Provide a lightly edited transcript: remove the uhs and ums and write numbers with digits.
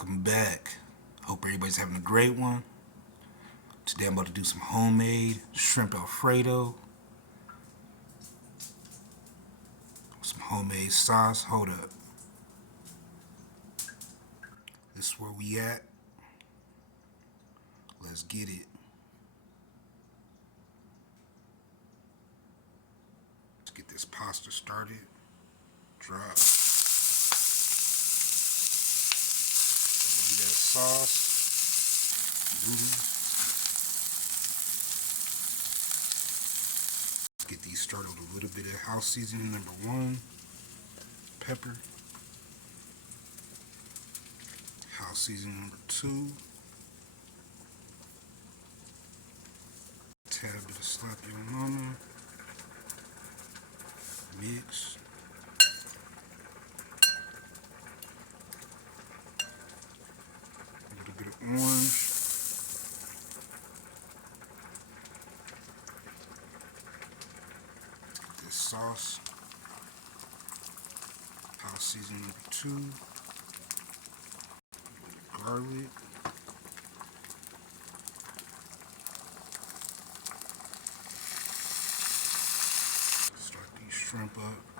Welcome back. Hope everybody's having a great one. Today I'm about to do some homemade shrimp Alfredo. Some homemade sauce. Hold up. This is where we at. Let's get it. Let's get this pasta started. Drop. Do that sauce. Noodles. Get these started with a little bit of house seasoning. Number 1, pepper. House seasoning number 2. Tad bit of sloppy mama. Mix. A little bit of orange. This sauce. House seasoning number 2. Garlic. Start these shrimp up.